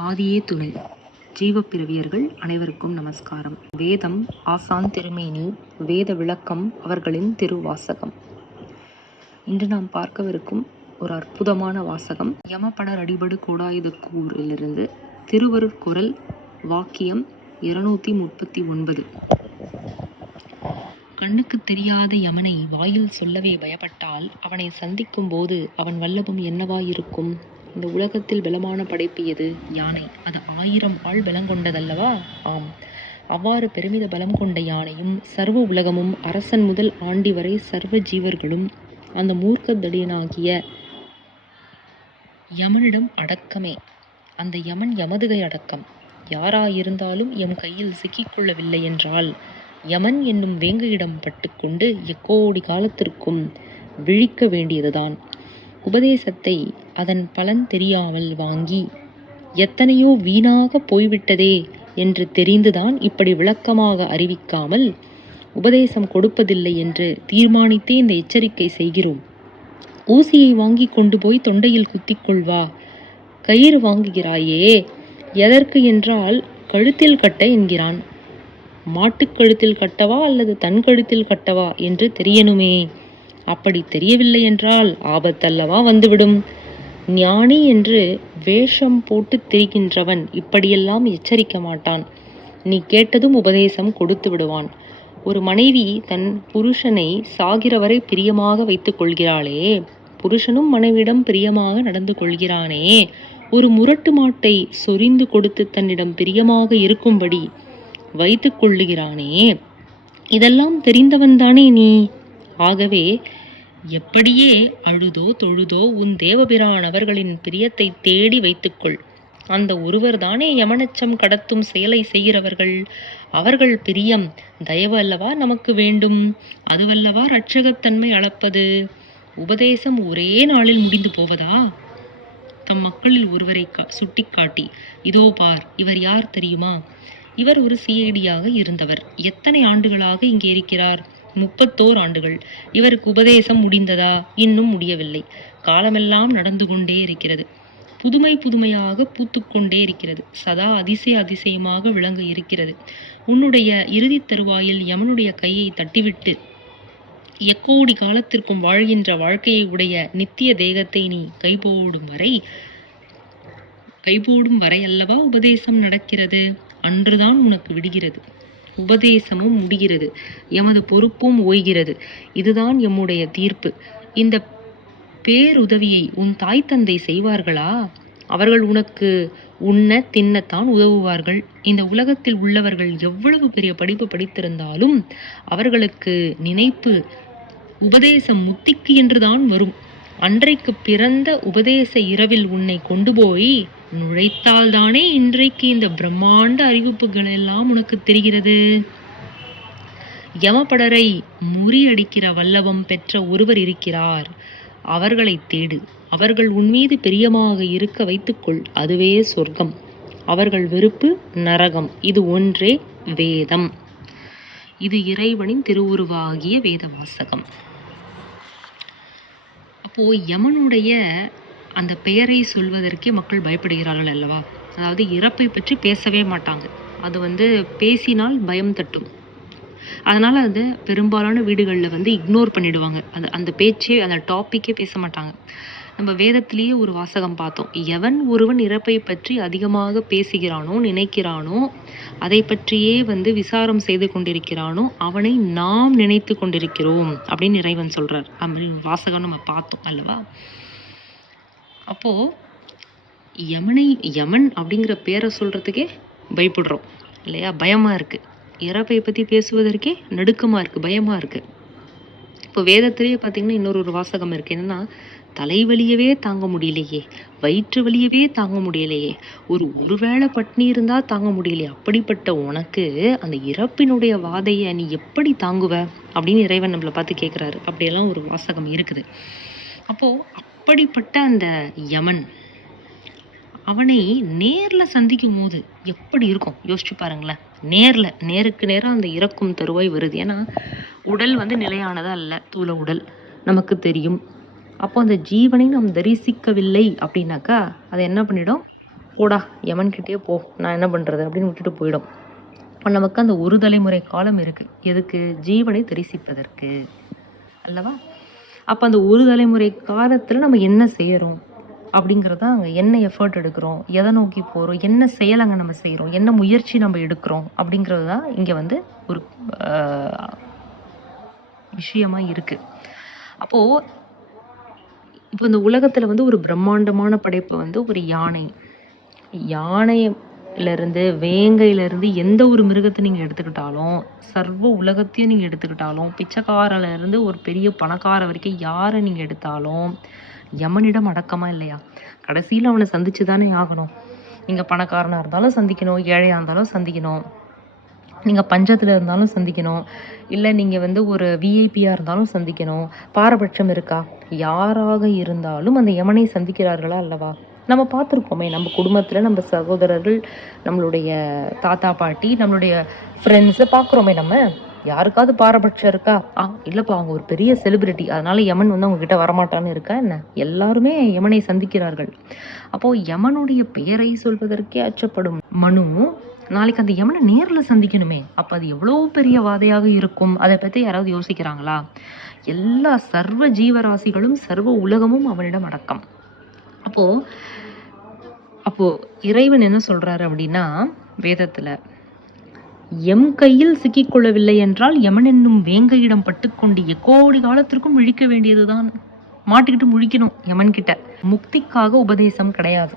ஆதியே துணை. ஜீவப்பிறவியர்கள் அனைவருக்கும் நமஸ்காரம். வேதம் ஆசான் திருமேனி வேத விளக்கம் அவர்களின் திருவாசகம். இன்று நாம் பார்க்கவிருக்கும் ஒரு அற்புதமான வாசகம். யமபடர் அடிபடு கூடாயுத கூறிலிருந்து திருவருட்குரல் வாக்கியம் இருநூத்தி முப்பத்தி ஒன்பது கண்ணுக்கு தெரியாத யமனை வாயில் சொல்லவே பயப்பட்டால் அவனை சந்திக்கும் போது அவன் வல்லபம் என்னவாயிருக்கும்? இந்த உலகத்தில் பலமான படைப்பு எது? யானை. அது ஆயிரம் ஆள் பலங்கொண்டதல்லவா ஆம். அவ்வாறு பெருமித பலம் கொண்ட யானையும் சர்வ உலகமும் அரசன் முதல் ஆண்டி வரை சர்வ ஜீவர்களும் அந்த மூர்க்கதடியனாகிய யமனிடம் அடக்கமே. அந்த யமன் யமதுகை அடக்கம். யாராயிருந்தாலும் எம் கையில் சிக்கிக்கொள்ளவில்லை என்றால் யமன் என்னும் வேங்கையிடம் பட்டுக்கொண்டு எக்கோடி காலத்திற்கும் விழிக்க வேண்டியதுதான். உபதேசத்தை அதன் பலன் தெரியாமல் வாங்கி எத்தனையோ வீணாக போய்விட்டதே என்று தெரிந்துதான் இப்படி விளக்கமாக அறிவிக்காமல் உபதேசம் கொடுப்பதில்லை என்று தீர்மானித்தே இந்த எச்சரிக்கை செய்கிறோம். ஊசியை வாங்கி கொண்டு போய் தொண்டையில் குத்திக்கொள்வா கயிறு வாங்குகிறாயே எதற்கு என்றால் கழுத்தில் கட்ட என்கிறான். மாட்டுக் கழுத்தில் கட்டவா அல்லது தன் கழுத்தில் கட்டவா என்று தெரியணுமே. அப்படி தெரியவில்லை என்றால் ஆபத்தல்லவா வந்துவிடும். ஞானி என்று வேஷம் போட்டு திரிகின்றவன் இப்படியெல்லாம் எச்சரிக்க மாட்டான். நீ கேட்டதும் உபதேசம் கொடுத்து விடுவான். ஒரு மனைவி தன் புருஷனை சாகிறவரை பிரியமாக வைத்துக் கொள்கிறாளே புருஷனும் மனைவிடம் பிரியமாக நடந்து கொள்கிறானே ஒரு முரட்டு மாட்டை சொரிந்து கொடுத்து தன்னிடம் பிரியமாக இருக்கும்படி வைத்துக் கொள்ளுகிறானே. இதெல்லாம் தெரிந்தவன்தானே நீ? ஆகவே எப்படியே அழுதோ தொழுதோ உன் தேவபிரான் அவர்களின் பிரியத்தை தேடி வைத்துக்கொள். அந்த ஒருவர் தானே யமனச்சம் கடத்தும் செயலை செய்கிறவர்கள். அவர்கள் பிரியம். தயவு அல்லவா நமக்கு வேண்டும். அதுவல்லவா இரட்சகத்தன்மை அளப்பது. உபதேசம் ஒரே நாளில் முடிந்து போவதா? தம் மக்களில் ஒருவரை சுட்டிக்காட்டி இதோ பார் இவர் யார் தெரியுமா? இவர் ஒரு சிஐடியாக இருந்தவர். எத்தனை ஆண்டுகளாக இங்கே இருக்கிறார்? முப்பத்தோர் ஆண்டுகள். இவருக்கு உபதேசம் முடிந்ததா? இன்னும் முடியவில்லை. காலமெல்லாம் நடந்து கொண்டே இருக்கிறது. புதுமை புதுமையாக பூத்துக்கொண்டே இருக்கிறது. சதா அதிசய அதிசயமாக விளங்க இருக்கிறது. உன்னுடைய இறுதி தருவாயில் யமனுடைய கையை தட்டிவிட்டு எக்கோடி காலத்திற்கும் வாழ்கின்ற வாழ்க்கையை உடைய நித்திய தேகத்தை நீ கைபோடும் வரை கைபோடும் வரை அல்லவா உபதேசம் நடக்கிறது? அன்றுதான் உனக்கு விடுகிறது. உபதேசமும் முடிகிறது. எமது பொறுப்பும் ஓய்கிறது. இதுதான் எம்முடைய தீர்ப்பு. இந்த பேருதவியை உன் தாய் தந்தை செய்வார்களா? அவர்கள் உனக்கு உண்ண தின்னத்தான் உதவுவார்கள். இந்த உலகத்தில் உள்ளவர்கள் எவ்வளவு பெரிய படிப்பு படித்திருந்தாலும் அவர்களுக்கு நினைப்பு உபதேசம் முத்திக்கு என்றுதான் வரும். அன்றைக்கு பிறந்த உபதேச இரவில் உன்னை கொண்டு போய் நுழைத்தால்தானே இன்றைக்கு இந்த பிரம்மாண்ட அறிவிப்புகள் எல்லாம் உனக்கு தெரிகிறது. யமபடரை முறியடிக்கிற வல்லவம் பெற்ற ஒருவர் இருக்கிறார். அவர்களை தேடு. அவர்கள் உன்மீது பிரியமாக இருக்க வைத்துக்கொள். அதுவே சொர்க்கம். அவர்கள் வெறுப்பு நரகம். இது ஒன்றே வேதம். இது இறைவனின் திருவுருவாகிய வேத வாசகம் அப்போ யமனுடைய அந்த பெயரை சொல்வதற்கே மக்கள் பயப்படுகிறார்கள் அல்லவா? அதாவது இறப்பை பற்றி பேசவே மாட்டாங்க. அது வந்து பேசினால் பயம் தட்டும். அதனால் அது பெரும்பாலான வீடுகளில் வந்து இக்னோர் பண்ணிடுவாங்க. அது அந்த பேச்சே அந்த டாப்பிக்கே பேச மாட்டாங்க. நம்ம வேதத்திலேயே ஒரு வாசகம் பார்த்தோம். எவன் ஒருவன் இறப்பை பற்றி அதிகமாக பேசுகிறானோ நினைக்கிறானோ அதை பற்றியே வந்து விசாரம் செய்து கொண்டிருக்கிறானோ அவனை நாம் நினைத்து கொண்டிருக்கிறோம் அப்படின்னு இறைவன் சொல்கிறார் அப்படின்னு வாசகம் நம்ம பார்த்தோம் அல்லவா? அப்போது யமனை யமன் அப்படிங்கிற பேரை சொல்கிறதுக்கே பயப்படுறோம் இல்லையா? பயமாக இருக்குது இறப்பை பற்றி பேசுவதற்கே நடுக்கமாக இருக்குது பயமாக இருக்குது இப்போ வேதத்திலேயே பார்த்தீங்கன்னா இன்னொரு ஒரு வாசகம் இருக்குது என்னென்னா தலைவலியவே தாங்க முடியலையே வயிற்று வலியவே தாங்க முடியலையே ஒரு ஒருவேளை பட்னி இருந்தால் தாங்க முடியலையே அப்படிப்பட்ட உனக்கு அந்த இறப்பினுடைய வாதையை நீ எப்படி தாங்குவ? அப்படின்னு இறைவன் நம்மளை பார்த்து கேட்குறாரு அப்படியெல்லாம் ஒரு வாசகம் இருக்குது. அப்போது அப்படிப்பட்ட அந்த யமன் அவனை நேரில் சந்திக்கும் போது எப்படி இருக்கும்? யோசிச்சு பாருங்களேன். நேரில் நேருக்கு நேரம் அந்த இறக்கும் தருவாய் வருது. ஏன்னா உடல் வந்து நிலையானதா அல்ல. தூள உடல் நமக்கு தெரியும். அப்போ அந்த ஜீவனை நாம் தரிசிக்கவில்லை அப்படின்னாக்கா அதை என்ன பண்ணிடும்? போடா யமன்கிட்டயே போ. நான் என்ன பண்ணுறது அப்படின்னு விட்டுட்டு போயிடும். இப்போ நமக்கு அந்த ஒரு தலைமுறை காலம் இருக்குது எதுக்கு? ஜீவனை தரிசிப்பதற்கு. அல்லவா? அப்போ அந்த ஒரு தலைமுறை காலத்தில் நம்ம என்ன செய்கிறோம் அப்படிங்கிறத அங்கே என்ன எஃபர்ட் எடுக்கிறோம்? எதை நோக்கி போகிறோம் என்ன செயல் அங்கே நம்ம செய்கிறோம் என்ன முயற்சி நம்ம எடுக்கிறோம்? அப்படிங்கிறது தான் இங்கே வந்து ஒரு விஷயமாக இருக்குது அப்போது இப்போ இந்த உலகத்தில் வந்து ஒரு பிரம்மாண்டமான படைப்பு வந்து ஒரு யானை. யானையை இருந்து வேங்கையிலேருந்து எந்த ஒரு மிருகத்தை நீங்கள் எடுத்துக்கிட்டாலும் சர்வ உலகத்தையும் நீங்கள் எடுத்துக்கிட்டாலும் பிச்சைக்காரிலேருந்து ஒரு பெரிய பணக்கார வரைக்கும் யாரை நீங்கள் எடுத்தாலும் யமனிடம் அடக்கமா இல்லையா? கடைசியில் அவனை சந்திச்சு தானே ஆகணும். நீங்கள் பணக்காரனாக இருந்தாலும் சந்திக்கணும் ஏழையாக இருந்தாலும் சந்திக்கணும். நீங்கள் பஞ்சத்தில் இருந்தாலும் சந்திக்கணும். இல்லை நீங்கள் வந்து ஒரு விஐபியாக இருந்தாலும் சந்திக்கணும். பாரபட்சம் இருக்கா? யாராக இருந்தாலும் அந்த யமனை சந்திக்கிறார்களா அல்லவா? நம்ம பார்த்துருக்கோமே நம்ம குடும்பத்தில் நம்ம சகோதரர்கள் நம்மளுடைய தாத்தா பாட்டி நம்மளுடைய ஃப்ரெண்ட்ஸை பார்க்குறோமே நம்ம. யாருக்காவது பாரபட்சம் இருக்கா? ஆ இல்லைப்பா அவங்க ஒரு பெரிய செலிபிரிட்டி அதனால யமன் வந்து அவங்க கிட்ட வரமாட்டான்னு இருக்கா? என்ன? எல்லாருமே யமனை சந்திக்கிறார்கள். அப்போ யமனுடைய பெயரை சொல்வதற்கே அச்சப்படும் மனு நாளைக்கு அந்த யமனை நேரில் சந்திக்கணுமே. அப்போ அது எவ்வளோ பெரிய வாதையாக இருக்கும்? அதை பற்றி யாராவது யோசிக்கிறாங்களா? எல்லா சர்வ ஜீவராசிகளும் சர்வ உலகமும் அவனிடம் அடக்கம். அப்போது அப்போது இறைவன் என்ன சொல்கிறாரு அப்படின்னா வேதத்தில் எம் கையில் சிக்கிக்கொள்ளவில்லை என்றால் யமன் என்னும் வேங்கையிடம் பட்டுக்கொண்டு எக்கோடி காலத்திற்கும் முழிக்க வேண்டியதுதான். மாட்டிக்கிட்டு முழிக்கணும் யமன் கிட்ட முக்திக்காக உபதேசம் கிடையாது.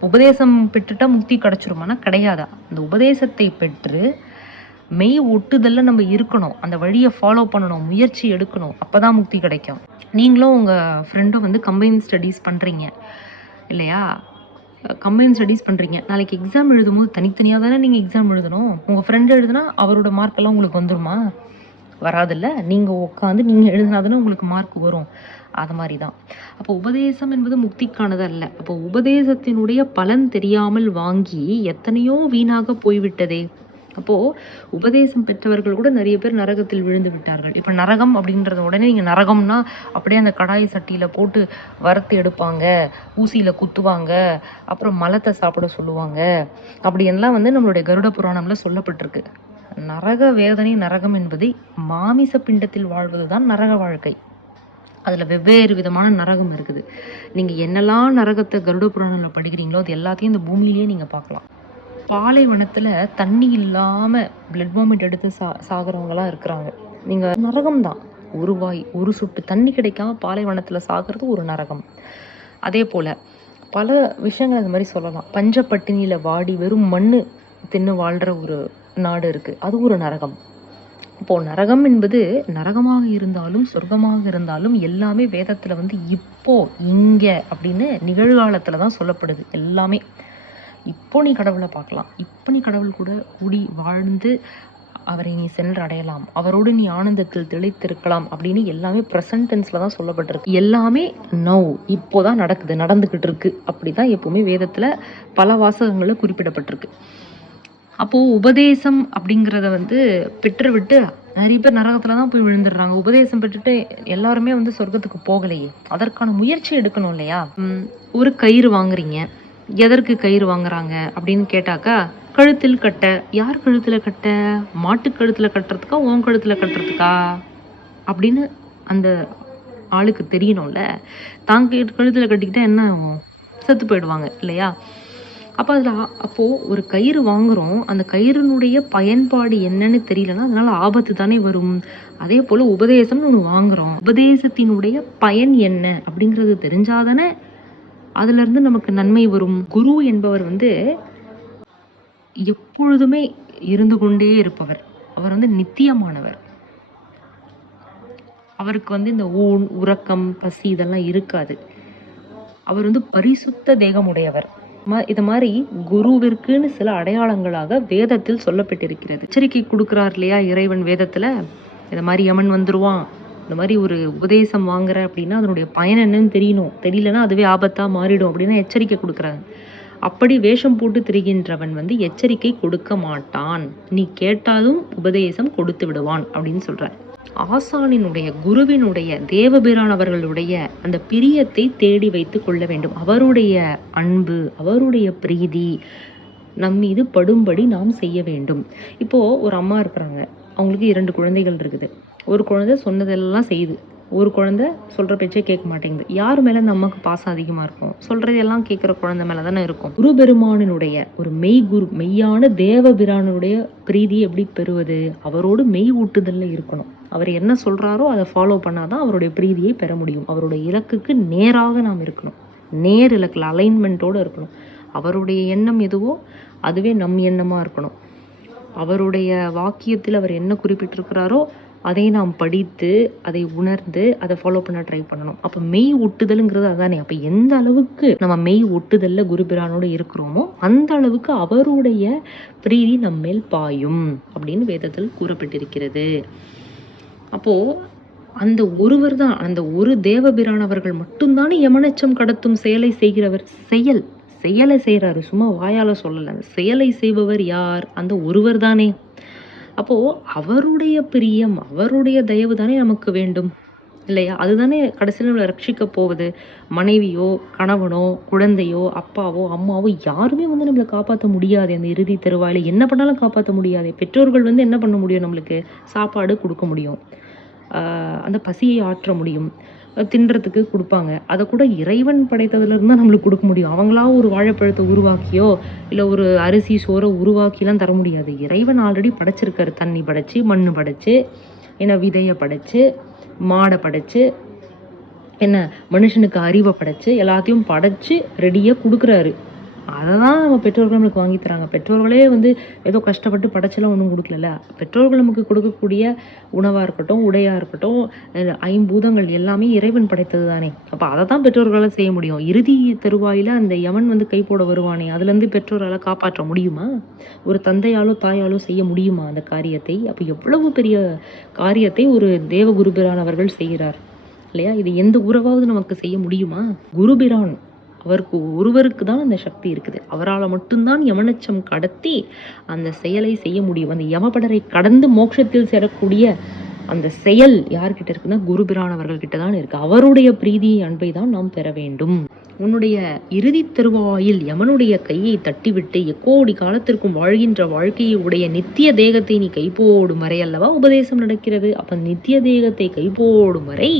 உபதேசம் பெற்றுட்டா முக்தி கிடச்சிருமானா? கிடையாதா? அந்த உபதேசத்தை பெற்று மெய் ஒட்டுதல்ல நம்ம இருக்கணும். அந்த வழியை ஃபாலோ பண்ணணும். முயற்சி எடுக்கணும். அப்பதான் முக்தி கிடைக்கும். நீங்களும் உங்கள் ஃப்ரெண்டும் வந்து கம்பைன் ஸ்டடீஸ் பண்ணுறீங்க இல்லையா? கம்பைன் ஸ்டடீஸ் பண்ணுறீங்க நாளைக்கு எக்ஸாம் எழுதும்போது தனித்தனியாக தானே நீங்கள் எக்ஸாம் எழுதணும்? உங்கள் ஃப்ரெண்டு எழுதுனா அவரோட மார்க்கெல்லாம் உங்களுக்கு வந்துருமா? வராதுல்ல? நீங்கள் உட்காந்து நீங்கள் எழுதினாதானே உங்களுக்கு மார்க் வரும். அது மாதிரி தான் அப்போ உபதேசம் என்பது முக்திக்கானது அல்ல. அப்போ உபதேசத்தினுடைய பலன் தெரியாமல் வாங்கி எத்தனையோ வீணாக போய்விட்டதே. அப்போது உபதேசம் பெற்றவர்கள் கூட நிறைய பேர் நரகத்தில் விழுந்து விட்டார்கள். இப்போ நரகம் அப்படின்றத உடனே நீங்கள் நரகம்னா அப்படியே அந்த கடாய் சட்டியில் போட்டு வறுத்து எடுப்பாங்க ஊசியில் குத்துவாங்க அப்புறம் மலத்தை சாப்பிட சொல்லுவாங்க. அப்படியெல்லாம் வந்து நம்மளுடைய கருட புராணம்ல சொல்லப்பட்டிருக்கு. நரக வேதனை நரகம் என்பது மாமிச பிண்டத்தில் வாழ்வது தான் நரக வாழ்க்கை. அதில் வெவ்வேறு விதமான நரகம் இருக்குது. நீங்கள் என்னெல்லாம் நரகத்தை கருட புராணத்தில் படிக்கிறீங்களோ அது எல்லாத்தையும் இந்த பூமியிலேயே நீங்கள் பார்க்கலாம். பாலைவனத்தில் தண்ணி இல்லாமல் பிளட் வாமிட் எடுத்து சா சாகிறவங்களாம் இருக்கிறாங்க. நீங்கள் நரகம் தான் ஒரு வாய் ஒரு சுட்டு தண்ணி கிடைக்காம பாலைவனத்தில் சாகிறது ஒரு நரகம். அதே போல் பல விஷயங்கள் அது மாதிரி சொல்லலாம். பஞ்சப்பட்டினியில் வாடி வெறும் மண் தின்னு வாழ்கிற ஒரு நாடு இருக்குது அது ஒரு நரகம். இப்போது நரகம் என்பது நரகமாக இருந்தாலும் சொர்க்கமாக இருந்தாலும் எல்லாமே வேதத்தில் வந்து இப்போ இங்கே அப்படின்னு நிகழ்காலத்தில் தான் சொல்லப்படுது. எல்லாமே இப்போ நீ கடவுளை பார்க்கலாம். இப்போ நீ கடவுள் கூட கூடி வாழ்ந்து அவரை நீ சென்று அடையலாம் அவரோடு நீ ஆனந்தத்தில் திளைத்திருக்கலாம் அப்படின்னு எல்லாமே ப்ரெசன்ட் டென்ஸில் தான் சொல்லப்பட்டிருக்கு. எல்லாமே நோ இப்போ தான் நடக்குது நடந்துக்கிட்டு இருக்கு. அப்படி தான் எப்போவுமே வேதத்தில் பல வாசகங்களில் குறிப்பிடப்பட்டிருக்கு. அப்போது உபதேசம் அப்படிங்கிறத வந்து பெற்றுவிட்டு நிறைய பேர் நரகத்தில் தான் போய் விழுந்துடுறாங்க. உபதேசம் பெற்றுட்டு எல்லாருமே வந்து சொர்க்கத்துக்கு போகலையே. அதற்கான முயற்சி எடுக்கணும் இல்லையா? ஒரு கயிறு வாங்குறீங்க. எதற்கு கயிறு வாங்குறாங்க அப்படின்னு கேட்டாக்கா கழுத்தில் கட்ட. யார் கழுத்தில் கட்ட? மாட்டு கழுத்தில் கட்டுறதுக்கா? உன் கழுத்தில் கட்டுறதுக்கா? அப்படின்னு அந்த ஆளுக்கு தெரியணும்ல. தாங்க கழுத்தில் கட்டிக்கிட்டா என்ன ஆகும்? செத்து போயிடுவாங்க இல்லையா? அப்போ அதில் அப்போது ஒரு கயிறு வாங்குறோம். அந்த கயிறுனுடைய பயன்பாடு என்னன்னு தெரியலன்னா அதனால் ஆபத்து தானே வரும். அதே போல் உபதேசம்னு ஒன்று வாங்குகிறோம் உபதேசத்தினுடைய பயன் என்ன அப்படிங்கிறது தெரிஞ்சாதானே அதுலேருந்து நமக்கு நன்மை வரும். குரு என்பவர் வந்து எப்பொழுதுமே இருந்து கொண்டே இருப்பவர். அவர் வந்து நித்தியமானவர். அவருக்கு வந்து இந்த ஊன் உறக்கம் பசி இதெல்லாம் இருக்காது. அவர் வந்து பரிசுத்த தேகமுடையவர். இது மாதிரி குருவிற்குன்னு சில அடையாளங்களாக வேதத்தில் சொல்லப்பட்டிருக்கிறது. எச்சரிக்கை கொடுக்குறார் இல்லையா இறைவன் வேதத்தில்? இது மாதிரி யமன் வந்துருவான். இந்த மாதிரி ஒரு உபதேசம் வாங்குற அப்படின்னா அதனுடைய பயன் என்னன்னு தெரியணும். தெரியலனா அதுவே ஆபத்தாக மாறிடும் அப்படின்னு எச்சரிக்கை கொடுக்குறாங்க. அப்படி வேஷம் போட்டு திரிகின்றவன் வந்து எச்சரிக்கை கொடுக்க மாட்டான். நீ கேட்டாலும் உபதேசம் கொடுத்து விடுவான் அப்படின்னு சொல்கிறார் ஆசானினுடைய குருவினுடைய தேவபிரான் அவர்களுடைய அந்த பிரியத்தை தேடி வைத்து கொள்ள வேண்டும். அவருடைய அன்பு அவருடைய பிரீதி நம் மீது படும்படி நாம் செய்ய வேண்டும். இப்போது ஒரு அம்மா இருக்கிறாங்க. அவங்களுக்கு இரண்டு குழந்தைகள் இருக்குது. ஒரு குழந்தை சொன்னதெல்லாம் செய்யுது. ஒரு குழந்தை சொல்கிற பேச்சே கேட்க மாட்டேங்குது. யார் மேலே நமக்கு அம்மாவுக்கு பாசம் அதிகமாக இருக்கும்? சொல்கிறதெல்லாம் கேட்குற குழந்தை மேலே தானே இருக்கும். குரு பெருமானினுடைய ஒரு மெய் குரு மெய்யான தேவபிரானுடைய பிரீதி எப்படி பெறுவது? அவரோடு மெய் ஊட்டுதலில் இருக்கணும். அவர் என்ன சொல்கிறாரோ அதை ஃபாலோ பண்ணாதான் அவருடைய பிரீதியை பெற முடியும். அவருடைய இலக்குக்கு நேராக நாம் இருக்கணும். நேர் இலக்கில் அலைன்மெண்ட்டோடு இருக்கணும். அவருடைய எண்ணம் எதுவோ அதுவே நம் எண்ணமாக இருக்கணும். அவருடைய வாக்கியத்தில் அவர் என்ன குறிப்பிட்டிருக்கிறாரோ அதை நாம் படித்து அதை உணர்ந்து அதை ஃபாலோ பண்ண ட்ரை பண்ணணும். அப்போ மெய் ஒட்டுதலுங்கிறது அதானே. அப்போ எந்த அளவுக்கு நம்ம மெய் ஒட்டுதலில் குருபிரானோடு இருக்கிறோமோ அந்த அளவுக்கு அவருடைய பிரீதி நம்ம மேல் பாயும் அப்படின்னு வேதத்தில் கூறப்பட்டிருக்கிறது. அப்போ அந்த ஒருவர் தான் அந்த ஒரு தேவபிரான் அவர்கள் மட்டும்தானே யமனச்சம் கடத்தும் செயலை செய்கிறவர். செயல் செயலை செய்கிறாரு சும்மா வாயால் சொல்லலை. அந்த செயலை செய்பவர் யார்? அந்த ஒருவர் தானே. அப்போது அவருடைய பிரியம் அவருடைய தயவு தானே நமக்கு வேண்டும். இல்லையா? அதுதானே கடைசியில் நம்மளை ரட்சிக்க போகுது. மனைவியோ கணவனோ குழந்தையோ அப்பாவோ அம்மாவோ யாருமே வந்து நம்மளை காப்பாற்ற முடியாது. அந்த இறுதி தருவாயில் என்ன பண்ணாலும் காப்பாற்ற முடியாது. பெற்றோர்கள் வந்து என்ன பண்ண முடியும் நம்மளுக்கு? சாப்பாடு கொடுக்க முடியும். அந்த பசியை ஆற்ற முடியும். தின்றதுக்கு கொடுப்பாங்க. அதை கூட இறைவன் படைத்ததுலேருந்து தான் நம்மளுக்கு கொடுக்க முடியும். அவங்களா ஒரு வாழைப்பழத்தை உருவாக்கியோ இல்லை ஒரு அரிசி சோறை உருவாக்கிலாம் தர முடியாது. இறைவன் ஆல்ரெடி படைச்சிருக்காரு. தண்ணி படைச்சு மண் படைச்சு என்ன விதையை படைச்சு மாடை படைச்சு என்ன மனுஷனுக்கு அறிவை படைச்சு எல்லாத்தையும் படைச்சு ரெடியாக கொடுக்குறாரு. அதை தான் நம்ம பெற்றோர்கள் நம்மளுக்கு வாங்கி தராங்க. பெற்றோர்களே வந்து ஏதோ கஷ்டப்பட்டு படைச்செல்லாம் ஒன்றும் கொடுக்கலல்ல. பெற்றோர்கள் நமக்கு கொடுக்கக்கூடிய உணவாக இருக்கட்டும் உடையாக இருக்கட்டும் ஐம்பூதங்கள் எல்லாமே இறைவன் படைத்தது தானே அப்போ அதை தான் பெற்றோர்களால் செய்ய முடியும். இறுதி தருவாயில் அந்த யமன் வந்து கை போட வருவானே. அதுலேருந்து பெற்றோரால் காப்பாற்ற முடியுமா? ஒரு தந்தையாலோ தாயாலோ செய்ய முடியுமா அந்த காரியத்தை? அப்போ எவ்வளவு பெரிய காரியத்தை ஒரு தேவ குருபிரான் அவர்கள் செய்கிறார். இல்லையா? இது எந்த உறவாவது நமக்கு செய்ய முடியுமா? குருபிரான் அவருக்கு ஒருவருக்கு தான் அந்த சக்தி இருக்குது. அவரால் மட்டும்தான் யமனச்சம் கடத்தி அந்த செயலை செய்ய முடியும். அந்த யமபடரை கடந்து மோட்சத்தில் சேரக்கூடிய அந்த செயல் யார்கிட்ட இருக்குன்னா குருபிரான் அவர்கள்கிட்ட தான் இருக்கு. அவருடைய பிரீதி அன்பை தான் நாம் பெற வேண்டும். உன்னுடைய இறுதி தருவாயில் யமனுடைய கையை தட்டிவிட்டு எக்கோடி காலத்திற்கும் வாழ்கின்ற வாழ்க்கையை உடைய நித்திய தேகத்தை நீ கைப்போடும் வரை அல்லவா உபதேசம் நடக்கிறது? அப்போ நித்திய தேகத்தை கைப்போடும் வரை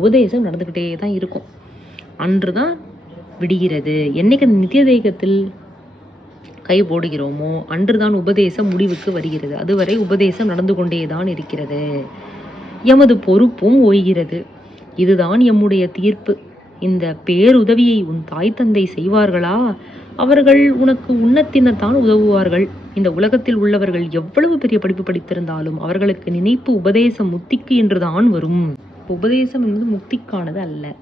உபதேசம் நடந்துக்கிட்டே தான் இருக்கும். அன்று தான் விடுகிறது. என்னைக்கு அந்த நித்திய தேகத்தில் கை போடுகிறோமோ அன்றுதான் உபதேசம் முடிவுக்கு வருகிறது. அதுவரை உபதேசம் நடந்து கொண்டேதான் இருக்கிறது. எமது பொறுப்பும் ஓய்கிறது. இதுதான் எம்முடைய தீர்ப்பு. இந்த பேருதவியை உன் தாய் தந்தை செய்வார்களா? அவர்கள் உனக்கு உண்ணத்தினத்தான் உதவுவார்கள். இந்த உலகத்தில் உள்ளவர்கள் எவ்வளவு பெரிய படிப்பு படித்திருந்தாலும் அவர்களுக்கு நினைப்பு உபதேசம் முத்திக்கு என்றுதான் வரும். உபதேசம் என்பது முக்திக்கானது அல்ல.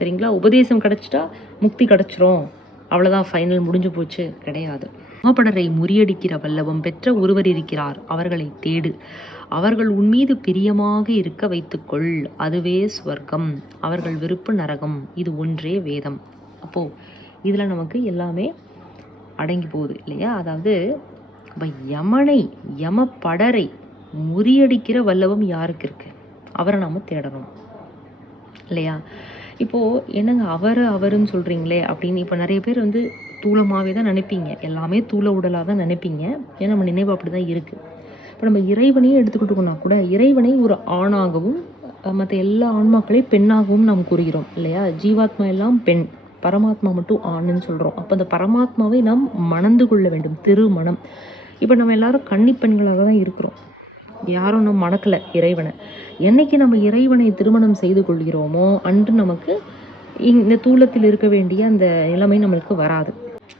சரிங்களா? உபதேசம் கிடைச்சிட்டா முக்தி கிடச்சிரும். அவ்வளோதான் ஃபைனல் முடிஞ்சு போச்சு. கிடையாது. மகப்படரை முறியடிக்கிற வல்லவம் பெற்ற ஒருவர் இருக்கிறார். அவர்களை தேடு. அவர்கள் உன்மீது பிரியமாக இருக்க வைத்துக்கொள். அதுவே ஸ்வர்க்கம் அவர்கள் விருப்பு நரகம். இது ஒன்றே வேதம். அப்போது இதில் நமக்கு எல்லாமே அடங்கி போகுது இல்லையா? அதாவது யமனை யமனை யமப்படரை முறியடிக்கிற வல்லவம் யாருக்கு இருக்கு? அவரை நாம் தேடணும். இல்லையா? இப்போது என்னங்க அவர் அவருன்னு சொல்கிறீங்களே அப்படின்னு இப்போ நிறைய பேர் வந்து தூளமாகவே தான் நினைப்பீங்க. எல்லாமே தூள உடலாக தான் நினைப்பீங்க. ஏன்னா நம்ம நினைவு அப்படி தான் இருக்குது இப்போ நம்ம இறைவனையும் எடுத்துக்கிட்டோம்னா கூட இறைவனை ஒரு ஆணாகவும் மற்ற எல்லா ஆன்மாக்களையும் பெண்ணாகவும் நாம் கூறுகிறோம் இல்லையா? ஜீவாத்மா எல்லாம் பெண். பரமாத்மா மட்டும் ஆணுன்னு சொல்கிறோம் அப்போ அந்த பரமாத்மாவை நாம் மணந்து கொள்ள வேண்டும். திருமணம். இப்போ நம்ம எல்லாரும் கன்னி பெண்களாக தான் இருக்கிறோம். யாரும் நம்ம மணக்கலை இறைவனை. என்னைக்கு நம்ம இறைவனை திருமணம் செய்து கொள்கிறோமோ அன்று நமக்கு இந்த தூலத்தில் இருக்க வேண்டிய அந்த நிலைமை நம்மளுக்கு வராது.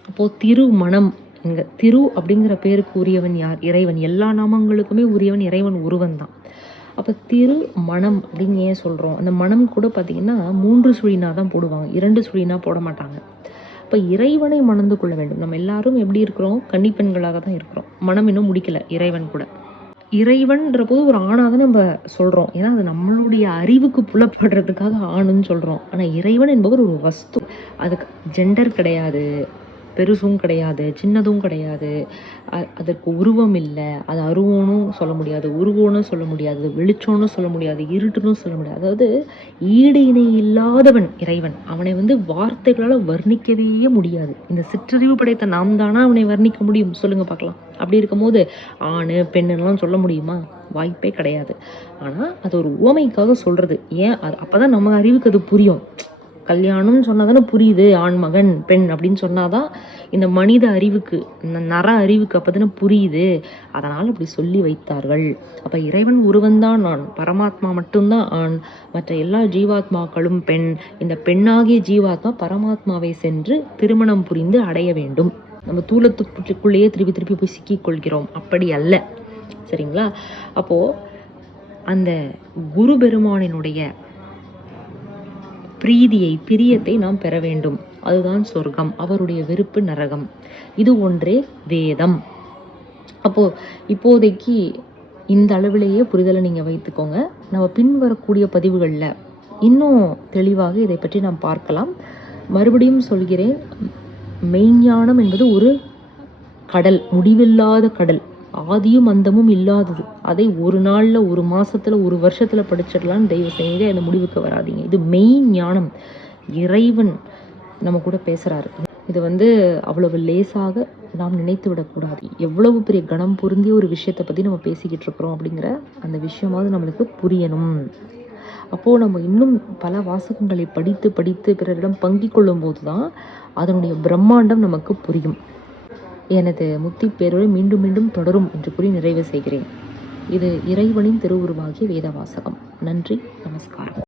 அப்போது திருமணம் இங்க திரு அப்படிங்கிற பேருக்கு உரியவன் யார்? இறைவன். எல்லா நாமங்களுக்குமே உரியவன் இறைவன் ஒருவன் தான். அப்போ திரு மணம் அப்படின்னு ஏன் சொல்கிறோம் அந்த மணம் கூட பார்த்தீங்கன்னா மூன்று சுழினா தான் போடுவாங்க. இரண்டு சுழினா போட மாட்டாங்க. அப்போ இறைவனை மணந்து கொள்ள வேண்டும். நம்ம எல்லாரும் எப்படி இருக்கிறோம்? கன்னிப்பெண்களாக தான் இருக்கிறோம். மனம் இன்னும் முடிக்கல இறைவன் கூட. இறைவன்ற போது ஒரு ஆணாக தான் நம்ம சொல்கிறோம் ஏன்னா அது நம்மளுடைய அறிவுக்கு புலப்படுறதுக்காக ஆணுன்னு சொல்கிறோம் ஆனால் இறைவன் என்பவர் ஒரு வஸ்து. அதுக்கு ஜெண்டர் கிடையாது. பெருசும் கிடையாது சின்னதும் கிடையாது. அ- அதற்கு உருவம் இல்லை. அது அருவோனும் சொல்ல முடியாது உருவோனும் சொல்ல முடியாது வெளிச்சம்னு சொல்ல முடியாது இருட்டுன்னு சொல்ல முடியாது. அதாவது ஈடு இணை இல்லாதவன் இறைவன். அவனை வந்து வார்த்தைகளால் வர்ணிக்கவே முடியாது. இந்த சிற்றறிவு படைத்த நாம் தானா அவனை வர்ணிக்க முடியும்? சொல்லுங்க பார்க்கலாம். அப்படி இருக்கும்போது ஆண் பெண்ணுலாம் சொல்ல முடியுமா? வாய்ப்பே கிடையாது. ஆனால் அது ஒரு உவமைக்காக சொல்றது. ஏன்? அது அப்பதான் நம்ம அறிவுக்கு அது புரியும். கல்யாணம்னு சொன்னால் தானே புரியுது ஆண் மகன் பெண் அப்படின்னு சொன்னாதான் இந்த மனித அறிவுக்கு இந்த நர அறிவுக்கு அப்பதானே புரியுது. அதனால் அப்படி சொல்லி வைத்தார்கள். அப்போ இறைவன் உருவந்தான் நான் பரமாத்மா மட்டும்தான் ஆண். மற்ற எல்லா ஜீவாத்மாக்களும் பெண். இந்த பெண்ணாகிய ஜீவாத்மா பரமாத்மாவை சென்று திருமணம் புரிந்து அடைய வேண்டும். நம்ம தூலத்துக்குள்ளேயே திருப்பி திருப்பி போய் சிக்கிக் கொள்கிறோம். அப்படி அல்ல. சரிங்களா? அப்போ அந்த குரு பெருமானினுடைய பிரீதியை பிரியத்தை நாம் பெற வேண்டும். அதுதான் சொர்க்கம் அவருடைய வெறுப்பு நரகம். இது ஒன்றே வேதம். அப்போ இப்போதைக்கு இந்த அளவிலேயே புரிதலை நீங்கள் வைத்துக்கோங்க. நம்ம பின்வரக்கூடிய பதிவுகளில் இன்னும் தெளிவாக இதை பற்றி நாம் பார்க்கலாம். மறுபடியும் சொல்கிறேன் மெய்ஞானம் என்பது ஒரு கடல் முடிவில்லாத கடல். ஆதியும் அந்தமும் இல்லாதது. அதை ஒரு நாளில் ஒரு மாதத்தில் ஒரு வருஷத்தில் படிச்சிடலாம்னு தயவு செய்து அந்த முடிவுக்கு வராதீங்க. இது மெயின் ஞானம். இறைவன் நம்ம கூட பேசுகிறாரு இது வந்து அவ்வளவு லேசாக நாம் நினைத்து விடக்கூடாது. எவ்வளவு பெரிய கணம் பொருந்திய ஒரு விஷயத்தை பற்றி நம்ம பேசிக்கிட்டு இருக்கிறோம் அப்படிங்கிற அந்த விஷயமாவது நம்மளுக்கு புரியணும். அப்போது நம்ம இன்னும் பல வாசகங்களை படித்து படித்து பிறரிடம் பங்கிக் கொள்ளும் போதுதான் அதனுடைய பிரம்மாண்டம் நமக்கு புரியும். எனது முத்தி பேருரை மீண்டும் மீண்டும் தொடரும் என்று கூறி நிறைவு செய்கிறேன். இது இறைவனின் திருவுருவாகிய வேதவாசகம். நன்றி நமஸ்காரம்.